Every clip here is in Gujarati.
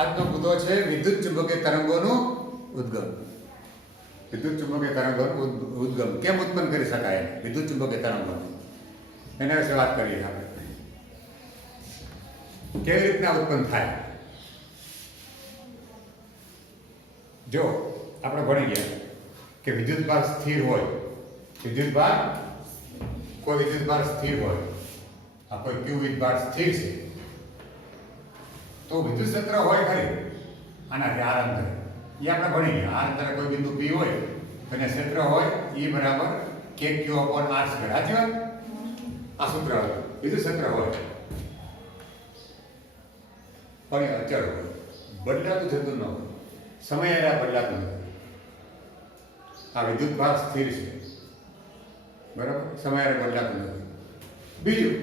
આજનો મુદ્દો છે વિદ્યુત ચુંબકીય તરંગોનું ઉદ્ગમ. વિદ્યુત ચુંબકીય તરંગોનું ઉદ્ગમ કેમ ઉત્પન્ન કરી શકાય વિદ્યુત ચુંબકીય તરંગોનું એના વિશે વાત કરીએ આપણે. કેવી રીતના ઉત્પન્ન થાય? જો આપણે ભણી ગયા કે વિદ્યુત ભાર સ્થિર હોય, વિદ્યુત ભાર કોઈ વિદ્યુત ભાર સ્થિર હોય, આ કોઈ ક્યુ વિદ્યુત ભાર સ્થિર છે તો વિદ્યુત ક્ષેત્ર હોય ખરી આનાથી આર અંતરે, એ આપણે ભણી ગયા. આર અંતરે કોઈ બિંદુ પી હોય તો એને ક્ષેત્ર હોય E બરાબર k q r સ્ક્વેર. સાચી વાત? આ સૂત્ર વિદ્યુત ક્ષેત્ર હોય પણ એ અચળ હોય, બદલાતું થતું ન હોય, સમય એના બદલાતું નથી. આ વિદ્યુત ભાર સ્થિર છે, બરાબર, સમય એના બદલાતું નથી. બીજું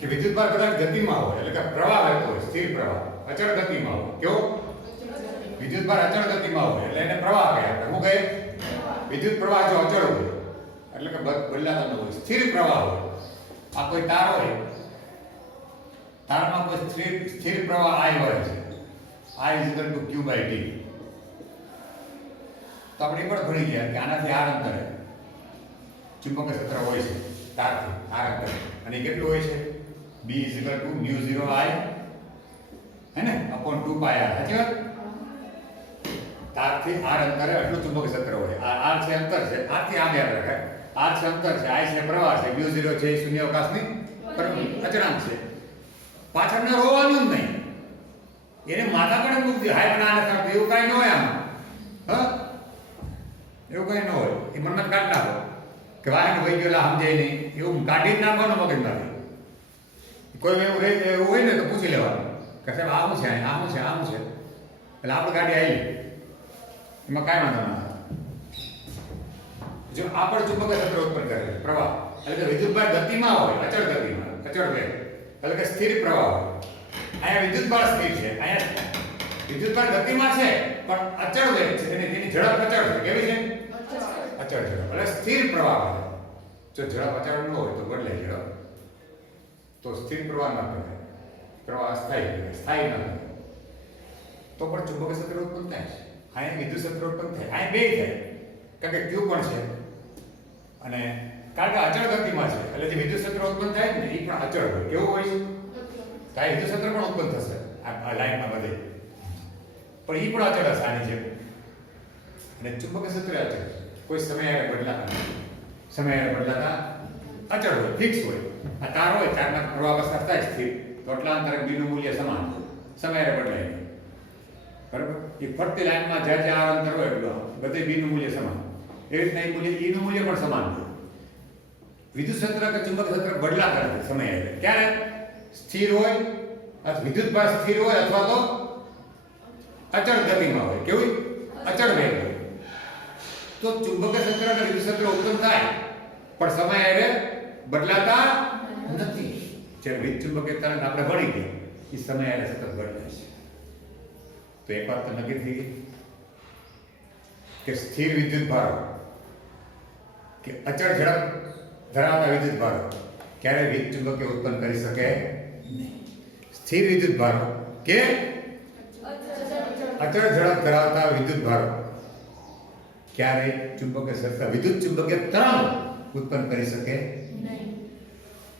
કે વિદ્યુત ભાર કદાચ ગતિમાં હોય, એટલે કે પ્રવાહ વહેતો હોય, સ્થિર પ્રવાહ, અચળ ગતિમાં હોય. કેવો? વિદ્યુત ભાર અચળ ગતિમાં હોય એટલે એને પ્રવાહ કહે. આપણે શું કહે? વિદ્યુત પ્રવાહ જો અચળ હોય એટલે કે બદલાતો ન હોય, સ્થિર પ્રવાહ હોય. આ કોઈ તાર હોય, તારમાં કોઈ સ્થિર પ્રવાહ I હોય છે, I q/t. તો આપણે એ પણ ભણી ગયા કે આનાથી આર અંતરે ચુંબકીય ક્ષેત્ર હોય છે, તારથી આર અંતરે, અને એ કેટલું હોય છે? B μ0I હે ને upon 2πr. સાચી વાત? તારથી આર અંતરે આટલું ચુંબકીય ક્ષેત્ર હોય. આ r છે અંતર છે, આથી આમ યાદ રાખાય. r છે અંતર છે, I છે પ્રવાહ છે, μ0 છે એ શૂન્યાવકાશની અચળાંક છે. પાછળ ન રોવાનું જ નહીં, એને માથા પર મૂકી દે. હાય ના ના એવું કાંઈ ન હોય આમાં. હા, એવું કંઈ ન હોય. એ મનમાં કાઢ નાખો કે વાહન વહી ગયેલા સમજાય નહીં, એવું કાઢી જ નાખવાનું મગજમાંથી. કોઈ એવું હોય ને તો પૂછી લેવાનું કે સાહેબ આવું છે, આવું છે, આવું છે, એટલે આપણે ગાડી આવી એમાં કાંઈ વાંધો ના. જો આ પણ ચુંબકીય ક્ષેત્ર ઉત્પન્ન કરે પ્રવાહ, એટલે કે વિદ્યુત ભાર ગતિમાં હોય, અચળ ગતિમાં, અચળ વેગ, એટલે કે સ્થિર પ્રવાહ હોય. અહીંયા વિદ્યુત ભાર સ્થિર છે, અહીંયા વિદ્યુત ભાર ગતિમાં છે પણ અચળ વેગ છે, તેની ઝડપ અચળ છે. કેવી છે? અચળ ઝડપ, એટલે સ્થિર પ્રવાહ હોય. જો ઝડપ અચળ ન હોય તો બદલાય ઝડપ, તો સ્થિર પ્રવાહ ના કહેવાય, પ્રવાહ અસ્થાયી કહેવાય, સ્થાયી ના કહેવાય. તો પણ ચુંબકીય ક્ષેત્ર ઉત્પન્ન થાય છે. અહીંયા વિદ્યુત ક્ષેત્ર ઉત્પન્ન થાય, અહીંયા બે થાય, કારણ કે ક્યુ પણ છે અને કારણ કે અચળ ગતિમાં છે એટલે જે વિદ્યુત ક્ષેત્ર ઉત્પન્ન થાય ને એ પણ અચળ હોય. કેવું હોય છે? તો આ વિદ્યુત ક્ષેત્ર પણ ઉત્પન્ન થશે આ લાઈનમાં બધે, પણ એ પણ અચળ હશે આની જેમ. અને ચુંબકીય ક્ષેત્ર અચળ, કોઈ સમય બદલાતા નથી, સમય બદલાતા અચળ હોય, ફિક્સ હોય. આ તાર હોય, તારના પ્રવાહ પસાર થાય સ્થિર, તો એટલા અંતરે B નું મૂલ્ય સમાન હોય, સમય બદલાય નહીં. બરાબર? એ ફરતી લાઈનમાં જ્યાં જ્યાં આ અંતર હોય એટલું બધે B નું મૂલ્ય સમાન. એ રીતના એ મૂલ્ય E નું મૂલ્ય પણ સમાન હોય. વિદ્યુત ક્ષેત્ર કે ચુંબકીય ક્ષેત્ર બદલાતા નથી સમય એટલે. ક્યારે? સ્થિર હોય, અથવા વિદ્યુત ભાર સ્થિર હોય, અથવા તો અચળ ગતિમાં હોય. કેવું? અચળ વેગ હોય. તો ચુંબકીય ક્ષેત્ર અને વિદ્યુત ક્ષેત્ર ઉત્પન્ન થાય પણ સમય એટલે બદલાતા નથી. જે વિદ્યુત ચુંબકીય તરંગ આપણે ભણી ગયા એ સમય એટલે સતત બદલાય છે. તો એક વાત તો નક્કી થઈ ગઈ કે સ્થિર વિદ્યુત ભારો કે અચળ ઝડપ ધરાવતા વિદ્યુત ભારો ક્યારે વિદ્યુત ચુંબકીય ઉત્પન્ન કરી શકે નહીં. સ્થિર વિદ્યુત ભારો કે અચળ ઝડપ ધરાવતા વિદ્યુત ભારો ક્યારે ચુંબકીય ક્ષેત્ર વિદ્યુત ચુંબકીય તરંગ ઉત્પન્ન કરી શકે નહીં.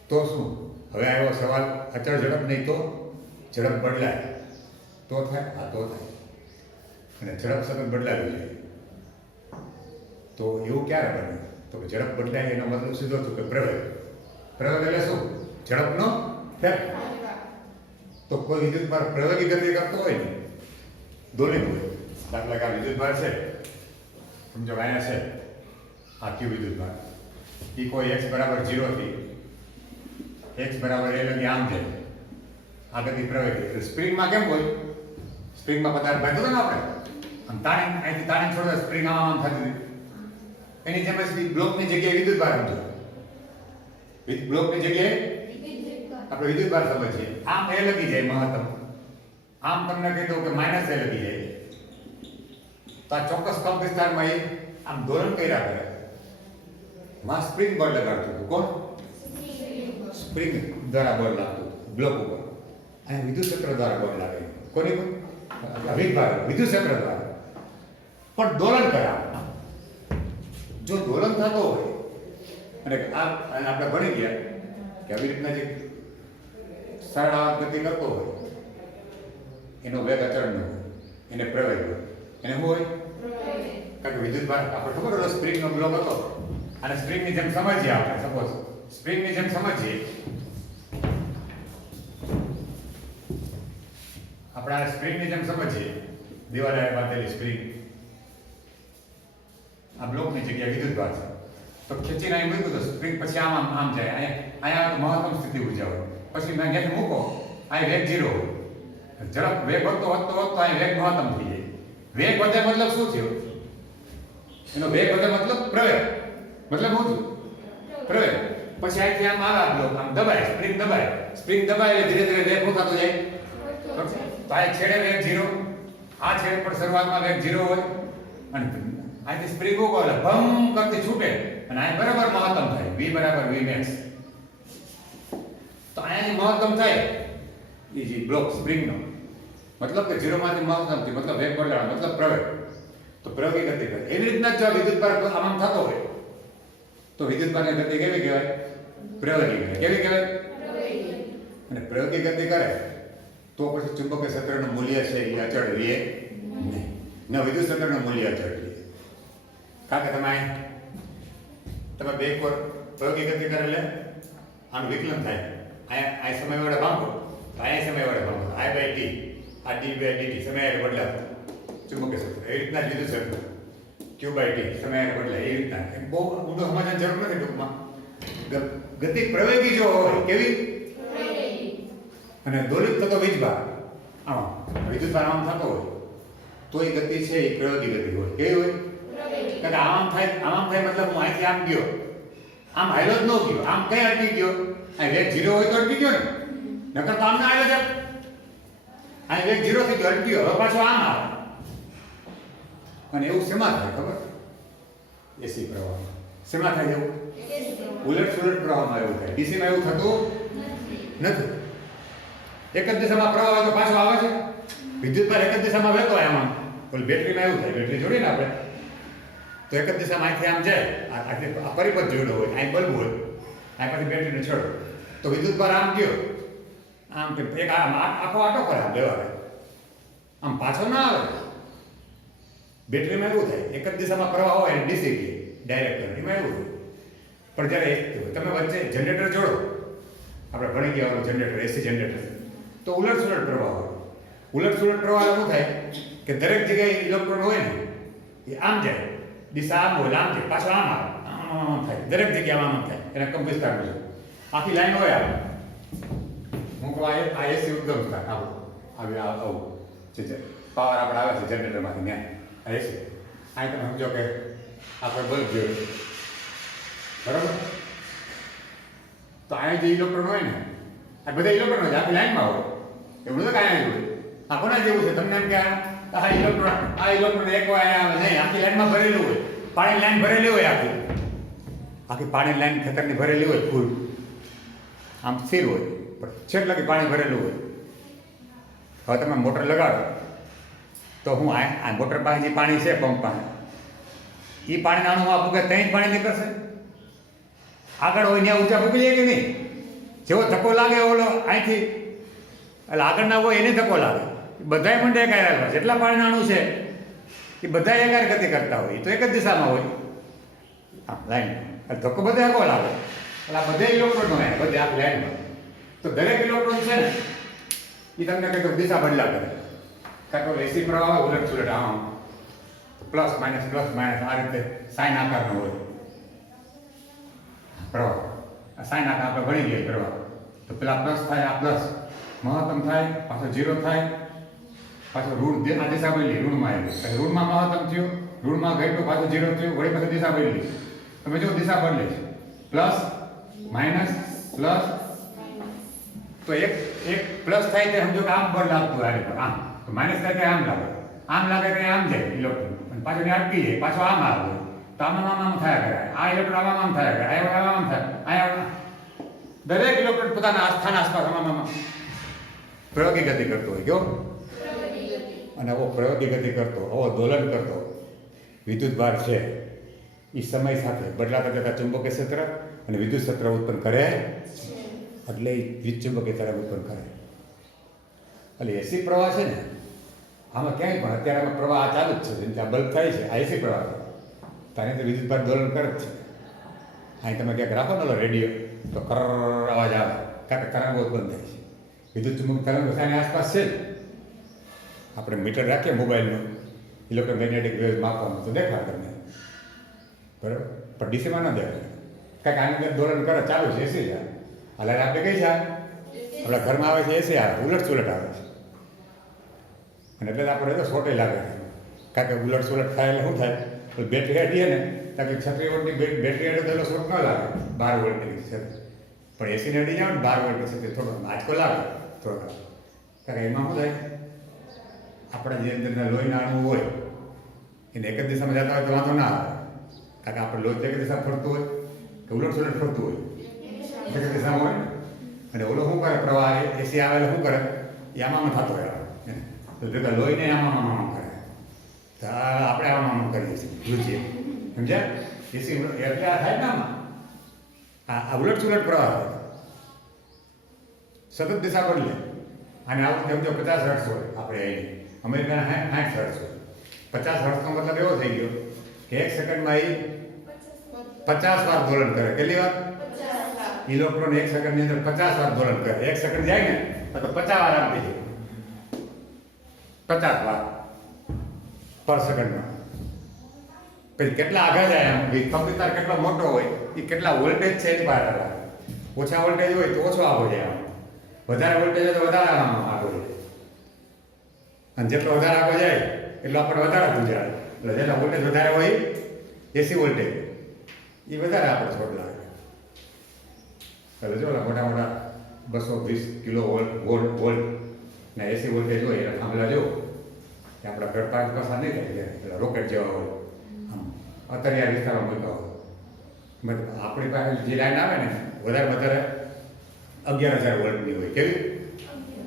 તો શું? હવે આવ્યો સવાલ, અચળ ઝડપ નહીં તો ઝડપ બદલાય તો થાય? હા, તો થાય. અને ઝડપ સતત બદલાવી જોઈએ. તો એવું ક્યારે બને? તો કે ઝડપ બદલાય એનો મતલબ સીધો થયો કે પ્રવેગ. પ્રવેગ એટલે શું? ઝડપનો ફેરફાર. તો કોઈ વિદ્યુત ભાર પ્રવેગી ગતિ કરતો હોય ને, દોલિત હોય, દાખલા કે આ વિદ્યુત ભાર છે, સમજો અહીંયા છે આ ક્યુ વિદ્યુત ભાર, એ કોઈ x બરાબર 0 થી x બરાબર a લગી આમ જાય, આ ગતિ પ્રવેગી. સ્પ્રિંગમાં કેમ હોય? સ્પ્રિંગમાં પદાર્થ બાંધ્યો હતો ને આપણે, આમ તાણી અહીંથી તાણી છોડે સ્પ્રિંગ આમ થતી હતી. એની જેમ જ બ્લોકની જગ્યાએ વિદ્યુત ભાર સમજો, બ્લોકની જગ્યાએ આપણે વિદ્યુત ભાર સમજીએ. આમ એ લગી જાય મહત્તમ, આમ તમને કહી દઉં કે માઇનસ એ લગી જાય. તો આ ચોક્કસ કંપ વિસ્તારમાં એ આમ દોલન કર્યા કરે. માં સ્પ્રિંગ બળ લગાડતું હતું. કોણ? સ્પ્રિંગ દ્વારા બળ લાગતું બ્લોક ઉપર. અહીંયા વિદ્યુત ક્ષેત્ર દ્વારા બળ લાગે. કોની વીજભાર વિદ્યુત ક્ષેત્ર દ્વારા પણ દોલન કરાવે. જો દોલન થતો હોય અને આપણે ભણી ગયા કે આવી રીતના જે સરળ ગતિ કરતો હોય એનો વેગ અચળ ન હોય, એને પ્રવેગ હોય, એને શું હોય? કારણ કે વિદ્યુત ભાર આપણે ખબર હતો સ્પ્રિંગનો બ્લોક હતો અને સ્પ્રિંગની જેમ સમજીએ આપણે સપોઝ સ્પ્રિંગની જેમ સમજીએ આપણે આ સ્પ્રિંગની જેમ સમજીએ દિવાલે બાંધેલી સ્પ્રિંગ આ બ્લોકની જગ્યાએ વિદ્યુત ભાર છે તો ખેંચીને અહીં મૂક્યું તો સ્પ્રિંગ પછી આમ આમ જાય અહીંયા મહત્તમ સ્થિતિ ઊર્જા હોય પછી મેં ક્યાંથી મૂકો અહીં વેગ 0 હોય ઝડપ વેગ વધતો અહીં વેગ મહત્તમ થઈ જાય. વેગ વધે મતલબ શું થયું? એનો વેગ વધે મતલબ પ્રવેગ મતલબ શું થયું? પ્રવેગ. પછી અહીંથી આમ આવે બ્લોક આમ દબાય સ્પ્રિંગ દબાય એટલે ધીરે ધીરે વેગ શું થતો જાય? તો આ છેડે વેગ 0 આ છેડે પણ શરૂઆતમાં વેગ 0 હોય અને અહીંથી સ્પ્રિંગ ઉગો એટલે ભમ કરતી છૂટે અને અહીં બરાબર મહત્તમ થાય v બરાબર v max. તો અહીંયાથી મહત્તમ થાય એ જે બ્લોક સ્પ્રિંગનો મતલબ કે 0 માંથી મહત્તમ થી મતલબ વેગ બદલાવાનો મતલબ પ્રવેગ. તો પ્રવેગી ગતિ કરે એવી રીતના જો વિદ્યુત ભાર આમ થતો હોય તો વિદ્યુત ભારની ગતિ કેવી કહેવાય? પ્રવેગી કહેવાય. કેવી કહેવાય? અને પ્રવેગી ગતિ કરે તો પછી ચુંબકીય ક્ષેત્રનું મૂલ્ય છે એ અચળ રહે નહીં. ન વિદ્યુત ક્ષેત્રનું મૂલ્ય અચળ રહે. કારણ કે તમે બે કોર પ્રવેગી ગતિ કરે એટલે આનું વિકલન થાય. આ સમય વડે ભાંગો તો આ સમય વડે ભાંગો I by t આ d by dt સમય વડે બદલાતો ચુંબકીય ક્ષેત્ર એ રીતના વિદ્યુત ક્ષેત્ર q by t સમય વડે બદલાય એ રીતના. બહુ ઊંડો સમજવાની જરૂર નથી ટૂંકમાં. ગતિ પ્રવેગી જો હોય કેવી અને દોલિત થતો વીજભાર આમ વિદ્યુત ભાર આમ થતો હોય તો એ ગતિ છે એ પ્રવેગી ગતિ હોય. કેવી હોય? કારણ આમ થાય મતલબ હું અહીંથી આમ ગયો આમ હાલ્યો જ ન ગયો આમ કઈ અટકી ગયો? અહીં વેગ 0 હોય તો અટકી ગયો ને નકર તો આમ ના આવ્યો છે. અહીં વેગ 0 થી ગયો અટક્યો હવે પાછો આમ આવે અને એવું શેમાં થાય ખબર? એસી પ્રવાહમાં. શેમાં થાય એવું? ઉલટ સુલટ પ્રવાહમાં એવું થાય. ડીસીમાં એવું થતું નથી. એક જ દિશામાં પ્રવાહ હોય તો પાછો આવે છે. વિદ્યુત ભાર એક જ દિશામાં વહેતો હોય આમાં ઓલી બેટરીમાં એવું થાય. બેટરી જોડીને આપણે તો એક જ દિશામાં અહીંથી આમ જાય આ પરિપથ જોડો હોય અહીં બલ્બ હોય અહીં પછી બેટરીને છોડો તો વિદ્યુત ભાર આમ ગયો આમ કે એક આખો આટો કરે આમ લેવા આમ પાછો ના આવે. બેટરીમાં એવું થાય એક જ દિશામાં પ્રવાહ હોય અને ડીસી ગઈ ડાયરેક્ટ કરંટ એમાં એવું થાય. પણ જ્યારે તમે વચ્ચે જનરેટર જોડો આપણે ભણી ગયા જનરેટર એસી જનરેટર તો ઉલટ સુલટ પ્રવાહ હોય. ઉલટ સુલટ પ્રવાહ શું થાય કે દરેક જગ્યાએ ઇલેક્ટ્રોન હોય ને એ આમ જાય દિશા આમ હોય આમ જાય પાછો આમ આવે આમ થાય દરેક જગ્યામાં આમ થાય એને કંપિસ્તાર છે. આખી લાઈન હોય આવે હું કહું આ એસી ઉદ્ગમ સ્થાન આવું છે પાવર આપણે આવે છે જનરેટરમાંથી ત્યાં આ એસી અહીં તમે સમજો કે આપણે બલ્બ જોયું બરાબર તો અહીંયા જે ઇલેક્ટ્રોન હોય ને આ બધા ઇલેક્ટ્રોન હોય આખી લાઈનમાં હોય એવું નથી કાંઈ હોય. આ કોના જેવું છે તમને એમ કે આ ઇલેક્ટ્રોન એક વાર આવે નહીં આખી લાઈનમાં ભરેલું હોય. પાણી લાઈન ભરેલી હોય આખી પાણી લાઈન ખેતરની ભરેલી હોય ફૂલ આમ સ્થિર હોય પણ છેક લગી પાણી ભરેલું હોય. હવે તમે મોટર લગાડો તો હું આ મોટર પાસે જે પાણી છે પંપ પાસે એ પાણીના અણુમાં પૂગે ત્યાં જ પાણી નીકળશે. આગળ હોય ત્યાં ઊંચા પૂગી જાય કે નહીં? જેવો ધક્કો લાગે ઓલો અહીંથી એટલે આગળના હોય એને ધક્કો લાગે બધાય મંડે એકાયર જેટલા પાણીના અણુ છે એ બધા એકાયર ગતિ કરતા હોય તો એક જ દિશામાં હોય હા લાઈન ધક્કો બધે હકો લાગે એટલે આ બધા ઇલેક્ટ્રોન હોય બધે આ લાઈનમાં તો દરેક ઇલેક્ટ્રોન છે ને એ તમને કંઈક દિશા બદલા કરે. કાંઈક એસી પ્રવાહ ઉલટ સુલટ આમ પ્લસ માઇનસ આ રીતે સાઈન આકારનો હોય પ્રવાહ. સાઈન આકાર આપણે ભણી ગયા પ્રવાહ તો પેલા પ્લસ થાય આ પ્લસ મહત્તમ થાય પાછો 0 થાય પાછો ઋણ આ દિશા બદલી ઋણમાં આવી ઋણમાં મહત્તમ થયું ઋણમાં ઘટ્યું પાછું 0 થયું વળી પાછી દિશા બદલી. તમે જો દિશા બદલે છે પ્લસ માઇનસ પ્લસ તો એક પ્લસ થાય તે સમજો કે આમ બળ લાગતું આને પર આમ તો માઇનસ થાય કે આમ લાગે કે આમ જાય ઇલેક્ટ્રોન અને પાછું અટકી જાય પાછો આમ આવે તો આમ થયા કરે આ ઇલેક્ટ્રોન આમ થયા કરે આમ થાય અહીંયા દરેક ઇલેક્ટ્રોન પોતાના સ્થાન આસપાસ આમ પ્રયોગી ગતિ કરતો હોય. કેવો અને આવો પ્રયોગી ગતિ કરતો, આવો દોલન કરતો વિદ્યુત ભાર છે એ સમય સાથે બદલાતા જતા ચુંબકીય ક્ષેત્ર અને વિદ્યુત ક્ષેત્ર ઉત્પન્ન કરે, એટલે એ વિદ્યુતચુંબકીય તરંગ ઉત્પન્ન કરે. એટલે એસી પ્રવાહ છે ને, આમાં ક્યાંય પણ અત્યારે આમાં પ્રવાહ આ ચાલુ જ છે, જેમ કે આ બલ્બ થાય છે, આ એસી પ્રવાહ છે, તારે તો વિદ્યુત ભાર દોલન કરે જ છે. અહીં તમે ક્યાંક રાખો ને રેડિયો તો કર અવાજ આવે, કારણ કે તરંગો ઉત્પન્ન થાય છે. વિદ્યુત ચુંબક તરંગ બધાની આસપાસ છે જ. આપણે મીટર રાખીએ મોબાઈલનું ઇલેક્ટ્રોમેગ્નેટિક વેવ માપવાનું તો દેખાય તમને, બરાબર, પણ ડીસીમાં ન દેખાય, કારણ કે આની અંદર દોલન કરે, ચાલુ છે, એસી છે. હાલ આપણે કઈ છે, આપણા ઘરમાં આવે છે એસી આવે, ઉલટ સુલટ આવે છે, અને એટલે આપણે તો શોર્ટેજ લાગે છે, કારણ કે ઉલટ સુલટ થાય એટલે શું થાય, બેટરી હેડીએ ને કારણ કે 36 વોલ્ટની બેટરી હેડે તો એટલો શોર્ટ ન લાગે, 12 વોલ્ટની છે, પણ એસી હેડી જાવ ને 12 વોલ્ટ છે થોડો આંચકો લાગે થોડો, કારણ કે એમાં શું થાય, આપણા જે અંદરના લોહીના અણુ હોય એને એક જ દિશામાં જતા હોય તો વાંધો ના આવે, કારણ કે આપણે લોહી એક દિશામાં ફરતું હોય કે ઉલટ સુલટ ફરતું હોય, એક જ દિશામાં હોય ને, અને ઓલો શું કરે, પ્રવાહ એસી આવે એટલે શું કરે, એ આમાં થતો હોય, તો ભેગા લોહીને આમાં કરે, તો આપણે આમાં કરીએ છીએ રુચિએ, સમજ્યા? એસી એટલે આ થાય ને આમાં આ ઉલટ સુલટ પ્રવાહ સતત દિશા બદલે, અને આવું સમજો 50 હર્ટ્ઝ હોય, આપણે અહીં અમેરિકાના 60 હર્ટ્ઝ હોય, 50 હર્ટ્ઝનો મતલબ એવો થઈ ગયો કે 1 સેકન્ડમાં એ 50 વાર દોલન કરે. કેટલી વાર? ઇલેક્ટ્રોન 1 સેકન્ડની અંદર 50 વાર દોલન કરે. 1 સેકન્ડ જાય ને તો 50 વાર આમ થઈ જાય, 50 વાર પર સેકન્ડમાં. પછી કેટલા આગળ જાય, આમ કમ્પ્યુટર કેટલો મોટો હોય એ કેટલા વોલ્ટેજ છે એની બહાર આવે. ઓછા વોલ્ટેજ હોય તો ઓછો આગળ જાય, વધારે વોલ્ટેજ હોય તો વધારે આગળ જાય, અને જેટલો વધારે આગળ જાય એટલો આપણે વધારે ગુજારે. એટલે જેટલા વોલ્ટેજ વધારે હોય એસી વોલ્ટેજ એ વધારે આપણે છોડ લાગે. એટલે જો મોટા મોટા 220 કિલો વોલ્ટ ને એસી વોલ્ટેજ હોય એટલે થાંભલા જો કે આપણા ઘર પાસે નહીં થાય, એટલે રોકેટ જેવા હોય, આમ અત્યારે વિસ્તારમાં મૂક્યા હોય. મતલબ આપણી પાસે જે લાઈન આવે ને વધારે 11,000 વોલ્ટની હોય. કેવી?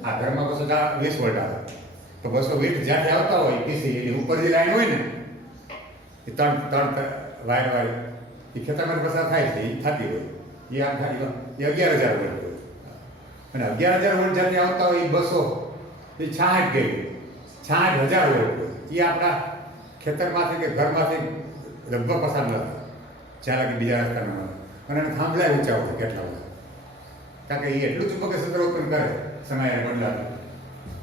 આ ઘરમાં 220 વોલ્ટ આવે તો 220 જ્યાંથી આવતા હોય પીસી એની ઉપર જે લાઈન હોય ને એ ત્રણ વાયર એ ખેતરમાં પસાર થાય છે, એ થતી હોય, એ આમ થાય એ 11,000 વોલ્ટ હોય. અને 11,000 વોલ્ટ જ્યાંથી આવતા હોય એ 200 એ 66 ગઈ 66,000 વોલ્ટ હોય. એ આપણા ખેતરમાંથી કે ઘરમાંથી લગભગ પસાર ન થાય, જ્યાં લાગે બીજા રસ્તામાં, અને એને થાંભલાય ઊંચા હોય કેટલા બધા, કારણ કે એ એટલું ચુંબકીય ક્ષેત્ર ઉત્પન્ન કરે સમય બદલાતો.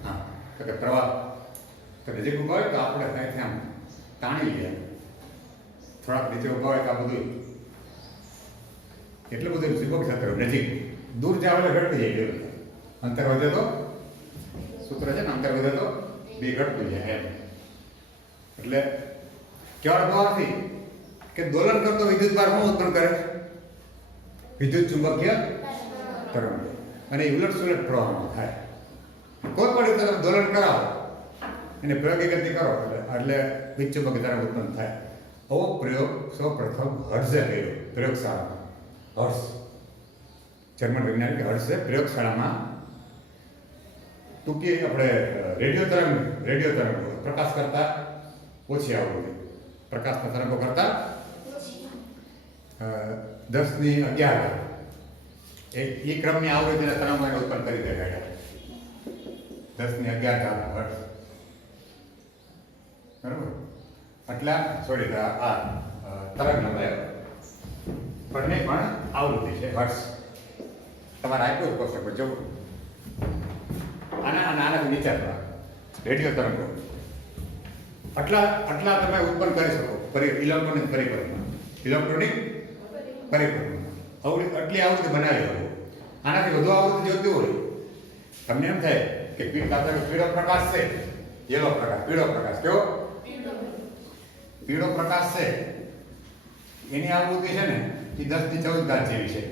હા, તો કે પ્રવાહ તો નજીક ઉભા હોય તો આપણે કંઈથી આમ તાણી લઈએ, થોડાક નીચે ઉભા હોય તો આ બધું એટલું બધું ચુંબકીય ક્ષેત્ર નજીક, દૂર જાવ એટલે ઘટતું જાય, અંતર વધે તો સૂત્ર છે ને, અંતર વધે તો બે ઘટતું જાય એમ. એટલે કેવળ પ્રવાહથી કે દોલન કરતો વિદ્યુત ભાર શું ઉત્પન્ન કરે? વિદ્યુત ચુંબકીય તરંગ, અને એ ઉલટ સુલટ પ્રવાહમાં થાય. કોઈ પણ રીતે તમે દોલન કરાવો એને પ્રયોગી ગતિ કરો એટલે વિદ્યુત ચુંબકીય તરંગ ઉત્પન્ન થાય. આવો પ્રયોગ સૌપ્રથમ હર્ટ્ઝે કર્યો પ્રયોગશાળામાં. હર્ટ્ઝ જર્મન વૈજ્ઞાનિક હર્ટ્ઝે પ્રયોગશાળામાં ટૂંકી આપણે રેડિયો તરંગ પ્રકાશ કરતા ઓછી આવૃત્તિ, પ્રકાશના તરંગો કરતા 10⁻11 એ ક્રમની આવૃત્તિના તરંગો એને ઉત્પન્ન કરી દેખાડ્યા. 10⁻11 હર્ટ્ઝ, બરાબર? આટલા સોરી આ તરંગ લંબાઈ બંને પણ આવૃત્તિ છે હર્ટ્ઝ. તમારે આપ્યું કોષ્ટક પર જવું, આનાથી નીચે રેડિયો તરંગો આટલા તમે ઉત્પન્ન કરી શકો. ઇલેક્ટ્રોનિક પરિક્રમા આટલી આવૃત્તિ બનાવી શકો. આનાથી વધુ આવૃત્તિ જોઈતી હોય તમને એમ થાય કે પીળો પ્રકાશ છે, યલો પ્રકાશ, પીળો પ્રકાશ, કેવો પીળો પ્રકાશ છે, એની આવૃત્તિ છે ને એ 10⁻14 ઘાત જેવી છે.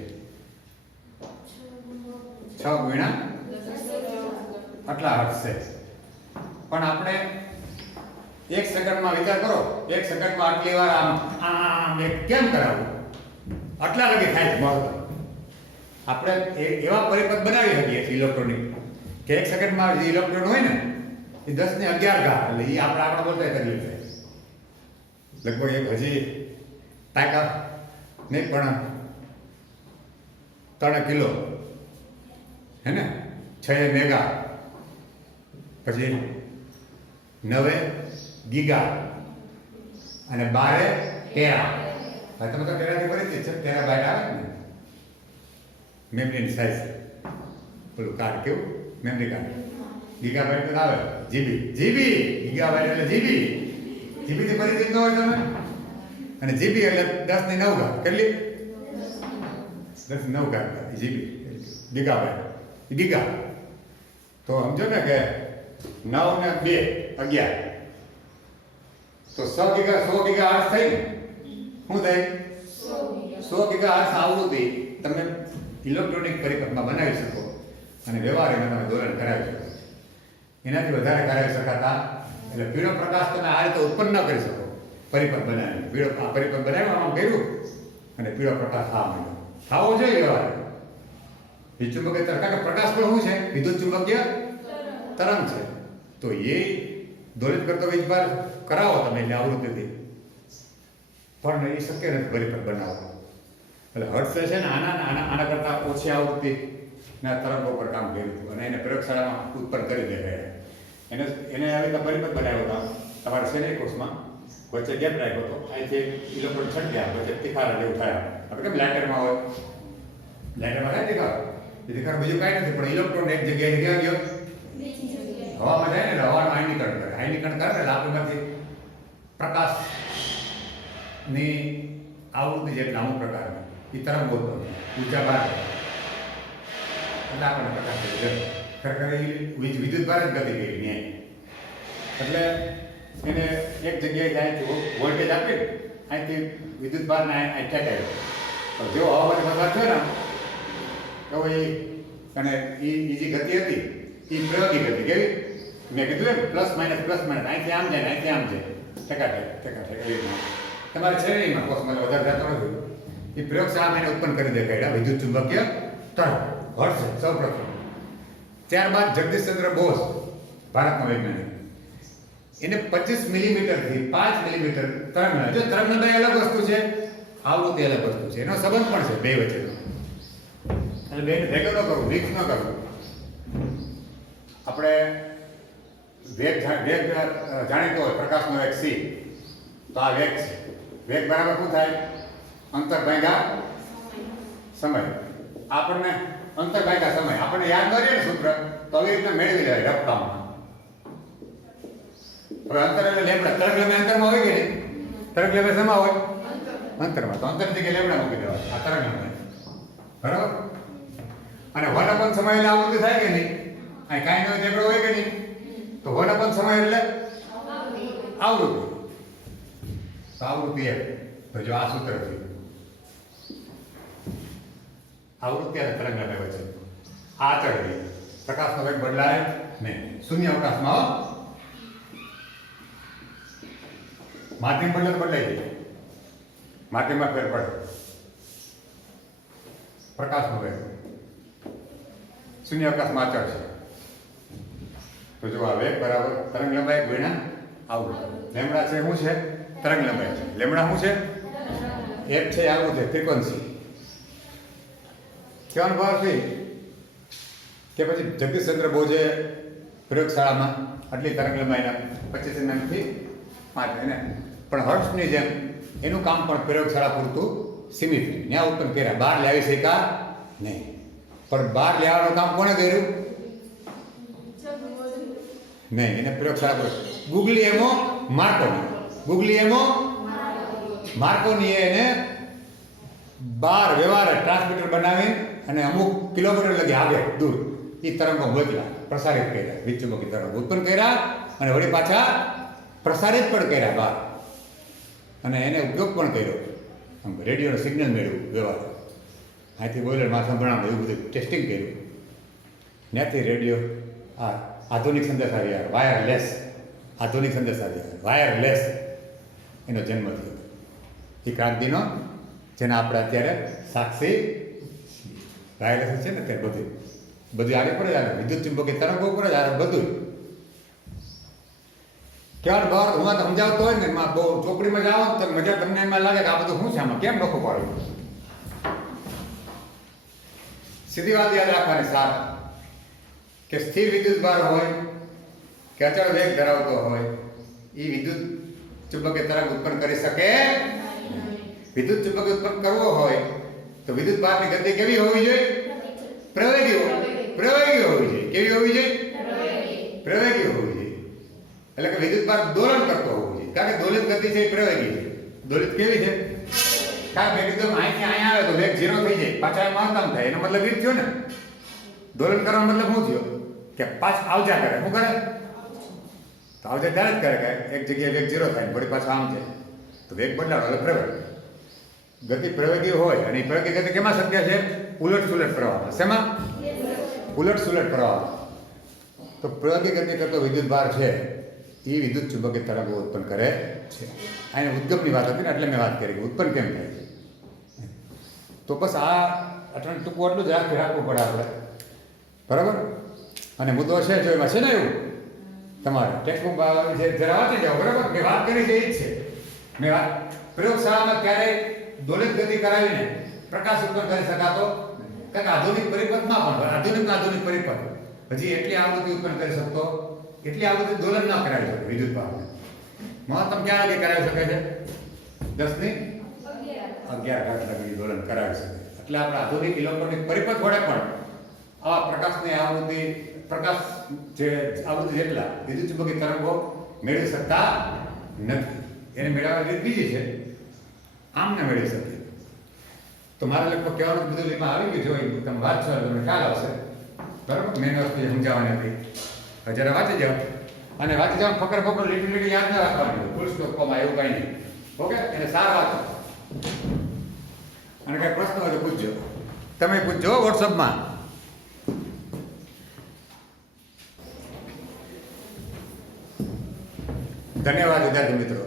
6 ગુણ્યા આટલા હર્ટ્ઝ છે. પણ આપણે 1 સેકન્ડમાં વિચાર કરો, 1 સેકન્ડમાં આટલી વાર આમ કેમ કરાવવું? આટલા લગી થાય છે મહત્વ. આપણે એવા પરિપથ બનાવી શકીએ છીએ ઇલેક્ટ્રોનિક કે 1 સેકન્ડમાં જે ઇલેક્ટ્રોન હોય ને એ એ 10 ને 11 ઘાત, એટલે એ આપણે બોલતા કરી લે લગભગ એક હજી તાકા નહીં પણ 3 કિલો હે ને 6 મેગા, પછી 9 ગીગા અને 12 ટેરા. હવે તમે તો ટેરાથી પરિચિત છે, ટેરાબાઇટ આવે ને મેમરીની સાઇઝ, પેલું કાર્ડ કેવું મેમરી કાર્ડ. ગીગાબાઇટ તો આવે જીબી, ગીગાબાઇટ એટલે જીબી, જીબીથી પરિચિત ન હોય તમે. અને જીબી એટલે 10 ની 9 ઘાત, કેટલી 10 ની 9 ઘાત જીબી ગીગાબાઇટ, ગીગા. તો સમજો ને કે 9 ને 2 11, તો 100 ગીગા હર્ટ્ઝ થઈ ને. શું થાય? 100 ગીગા હર્ટ્ઝ આવૃત્તિ તમે ઇલેક્ટ્રોનિક પરિપથમાં બનાવી શકો અને વ્યવહારમાં તમે દોલન કરાવી શકો. એનાથી વધારે કરાવી શકાતા, એટલે પીળો પ્રકાશ તમે આ રીતે ઉત્પન્ન ન કરી શકો પરિપથ બનાવીને. આ પરિપથ બનાવ્યું, આમ કર્યું અને પીળો પ્રકાશ આ મળ્યો, થવો જોઈએ વ્યવહાર. વિદ્યુત ચુંબકીય તરંગ, કારણ કે પ્રકાશ પણ શું છે? વિદ્યુત ચુંબકીય તરંગ છે. તો એ દોલિત કરતો વીજભાર કરાવો તમે એટલે આવૃત્તિથી, પણ એ શક્ય નથી પરિપથ બનાવવો. એટલે હર્ટ્ઝે છે ને આના કરતાં ઓછી આવૃત્તિના તરંગો પર કામ કર્યું હતું અને એને પ્રયોગશાળામાં ઉત્પન્ન કરી દેખાય. એને આવી રીતે પરિપથ બનાવ્યો હતો. તમારા શ્રેણી કોર્સમાં વચ્ચે ગેપ રાખ્યો હતો, અહીંથી ઇલેક્ટ્રોન છટક્યા, વચ્ચે તિખારા જેવું થયા. આપણે કેમ લાઇટરમાં હોય, લાઇટરમાં થાય તિખારો, એ તિખારો બીજું કાંઈ નથી, પણ ઇલેક્ટ્રોન એક જગ્યાએ ક્યાં ગયો? હવામાં જાય ને, એટલે હવાનું આયનીકરણ કરે. આયનીકરણ કરે ને એટલે આપણીમાંથી પ્રકાશની આવૃત્તિ જેટલા અમુક પ્રકારની એ તરંગો ઉર્જા બહાર એટલે આપણને પ્રકાશ ખરેખર એ વિદ્યુત બહાર જ ગતિ કરી ન્યાય. એટલે એને એક જગ્યાએ જાય તો વોલ્ટેજ આપે, અહીંથી વિદ્યુત બહારને અહીં ખેંચાયો. પણ જેવો હવામાન પસાર થયો ને તો એ અને એ જે ગતિ હતી એ પ્રયોગિક હતી. કેવી? મેં કીધું એમ પ્લસ માઇનસ અહીંથી આમ જાય ને અહીંથી આમ જાય, ટકા એવી તમારે શ્રેણીમાં કોર્સમાં વધારે જતો નથી. એ પ્રયોગશાળામાં એને ઉત્પન્ન કરી દેખાડ્યા વિદ્યુત ચુંબકીય તરંગ હર્ટ્ઝ સૌપ્રથમ. ત્યારબાદ જગદીશચંદ્ર બોઝ, ભારતનો વૈજ્ઞાનિક, એને 25 મિલીમીટરથી 5 મિલીમીટર તરંગ. જો તરંગલંબાઈ અલગ વસ્તુ છે, આવૃત્તિ અલગ વસ્તુ છે, એનો સંબંધ પણ છે બે વચ્ચેનો. એટલે બેને ભેગો ન કરવું, મિક્સ ન કરવું. આપણે વેગ જાણીતો હોય, પ્રકાશનો વેગ c, તો આ વેગ છે. વેગ બરાબર શું થાય? અંતર ભાગ્યા સમય. આપણને અંતર ભાગ્યા સમય આપણને યાદ ન રહે ને સૂત્ર, તો આવી રીતના મેળવી લેવાય રફકામમાં. હવે અંતર એટલે લેમડા. તરંગલંબાઈ અંતરમાં હોય કે નહીં? તરંગલંબાઈ શેમાં હોય? અંતરમાં. તો અંતર જગ્યાએ લેમડા મૂકી દેવાય. આ તરંગલંબાઈ બરાબર. અને 1/સમય એટલે આવૃત્તિ થાય કે નહીં? અહીં કાંઈ ન હોય તેવડો હોય કે નહીં? તો 1/સમય એટલે આવૃત્તિ. તો આવૃત્તિ એક. તો જો આ સૂત્ર છે, આવૃત્તિ અને તરંગલંબાઈ વચ્ચે આ ચડવી. પ્રકાશનો વેગ બદલાય નહીં. શૂન્ય અવકાશમાં માધ્યમ બદલે બદલાઈ જાય, માધ્યમમાં ફેર પડે. પ્રકાશનો વેગ શૂન્ય અવકાશમાં અચળ છે. તો જો આ વેગ બરાબર તરંગલંબાઈ ગુણ્યા આવૃત્તિ. લેમડા છે શું છે? તરંગલંબાઈ છે. લેમડા શું છે? એક છે આવૃત્તિ, ફ્રીક્વન્સી. કહેવાનો ભાવ છે કે પછી જગદીશચંદ્ર બોઝે પ્રયોગશાળામાં આટલી તરંગલંબાઈના 25 mm થી 5 એને પણ હર્ટ્ઝની જેમ એનું કામ પણ પ્રયોગશાળા પૂરતું સીમિત નહીં. ત્યાં ઉત્પન્ન કર્યા, બહાર લાવી શક્યા નહીં. પણ બહાર લેવાનું કામ કોણે કર્યું? નહીં, એને પ્રયોગશાળા પર ગુગલીએમો માર્કોની એને બહાર વ્યવહાર ટ્રાન્સમીટર બનાવી અને અમુક કિલોમીટર લગી આવે દૂર એ તરંગો મોકલ્યા, પ્રસારિત કર્યા. વિદ્યુતચુંબકીય તરંગો ઉત્પન્ન કર્યા અને વળી પાછા પ્રસારિત પણ કર્યા બહાર. અને એને ઉપયોગ પણ કર્યો, આમ રેડિયોનો સિગ્નલ મેળવ્યું વ્યવહાર. અહીંથી બોઇલરમાં સંભળાવ્યું, એવું બધું ટેસ્ટિંગ કર્યું. ત્યાંથી રેડિયો આ આધુનિક સંદેશાવ્યવહાર આધુનિક સંદેશાવ્યવહાર વાયરલેસ એનો જન્મ થયો. એ ક્રાંતિનો જેને આપણે અત્યારે સાક્ષી વાયરલેસ છે ને, અત્યારે બધું આડે પડે જ આવે. વિદ્યુત ચુંબકીય તરંગો ઉપર જ આવે બધું. કહેવાનો ભાવ હું તો સમજાવતો હોય ને એમાં બહુ ચોપડીમાં જાઓ ને તો મજા તમને એમાં લાગે કે આ બધું શું છે આમાં કેમ લખવું પડે. સીધી વાત યાદ રાખવાની સાર કે સ્થિર વિદ્યુત ભાર હોય કે અચળ વેગ ધરાવતો હોય એ વિદ્યુત ચુંબકીય તરંગ ઉત્પન્ન કરી શકે. વિદ્યુત ચુંબક ઉત્પન્ન કરવો હોય તો વિદ્યુત ભારની ગતિ કેવી હોવી જોઈએ? પ્રવેગી હોવી જોઈએ. કેવી હોવી જોઈએ? પ્રવેગી હોવી જોઈએ. એટલે કે વિદ્યુત ભાર દોલન કરતો હોવો જોઈએ. કારણ કે દોલિત ગતિ છે એ પ્રવેગી છે. દોલિત કેવી છે? કારણ કે એકદમ અહીંથી અહીંયા આવે તો વેગ 0 થઈ જાય, પાછા મહત્તમ થાય. એનો મતલબ એ જ થયો ને. દોલન કરવાનો મતલબ શું થયો? કે પાછ આવજા કરે. શું કરે? તો આવજા ત્યારે જ કરે કે એક જગ્યાએ વેગ 0 થાય વળી પાછો આમ છે તો વેગ બદલાવો એટલે પ્રવેગ. ગતિ પ્રવેગી હોય અને પ્રવેગી ગતિ કેમાં શક્ય છે? ઉલટ સુલટ પ્રવાહમાં. શેમાં? ઉલટ સુલટ પ્રવાહમાં. તો પ્રવેગી ગતિ કરતો વિદ્યુત ભાર છે એ વિદ્યુત ચુંબકીય તરંગો ઉત્પન્ન કરે છે. અહીંયા ઉદ્ગમની વાત હતી ને એટલે મેં વાત કરી કે ઉત્પન્ન કેમ થાય છે. તો બસ આ અટણ ટૂંકું એટલું જ રાખવું પડે આપણે, બરાબર. અને મુદ્દો છે જો એમાં છે ને એવું તમારે ટેક્સ્ટબુક છે જરા વાંચી જાઓ, બરાબર. મેં વાત કરી છે એ જ છે. મેં વાત પ્રયોગશાળામાં ક્યારેય દોલિત ગતિ કરાવીને પ્રકાશ ઉત્પન્ન કરી શકાતો કારણ કે આધુનિક પરિપથમાં પણ આધુનિક પરિપથ હજી એટલી આવૃત્તિ ઉત્પન્ન કરી શકતો, એટલી આવૃત્તિ દોલન ન કરાવી શકે વિદ્યુત ભારને. મહત્તમ ક્યાં લગી કરાવી શકે છે? 10⁻11 લગી દોલન કરાવી શકે. એટલે આપણે આધુનિક ઇલેક્ટ્રોનિક પરિપથ વડે પણ આવા પ્રકાશની આવૃત્તિ પ્રકાશ જે આવૃત્તિ જેટલા વિદ્યુત ચુંબકીય તરંગો મેળવી શકતા નથી. એને મેળવવાની રીત બીજી છે, આમને મેળવી શકીએ. તો મારે લગભગ કહેવાનું બધું એમાં આવી ગયું છે. તમે વાંચશો તમને ખ્યાલ આવશે, બરાબર. મેન વસ્તુ સમજાવવાની હતી. જરા વાંચી જાઓ અને વાંચી જાઓ ફકર લીટી યાદ ના રાખવાની, ફૂલ સ્ટોપ કોમા એવું કાંઈ નહીં. ઓકે, એને સારા વાંચો અને કાંઈ પ્રશ્ન હોય તો પૂછજો. તમે પૂછજો વોટ્સઅપમાં. ધન્યવાદ વિદ્યાર્થી મિત્રો.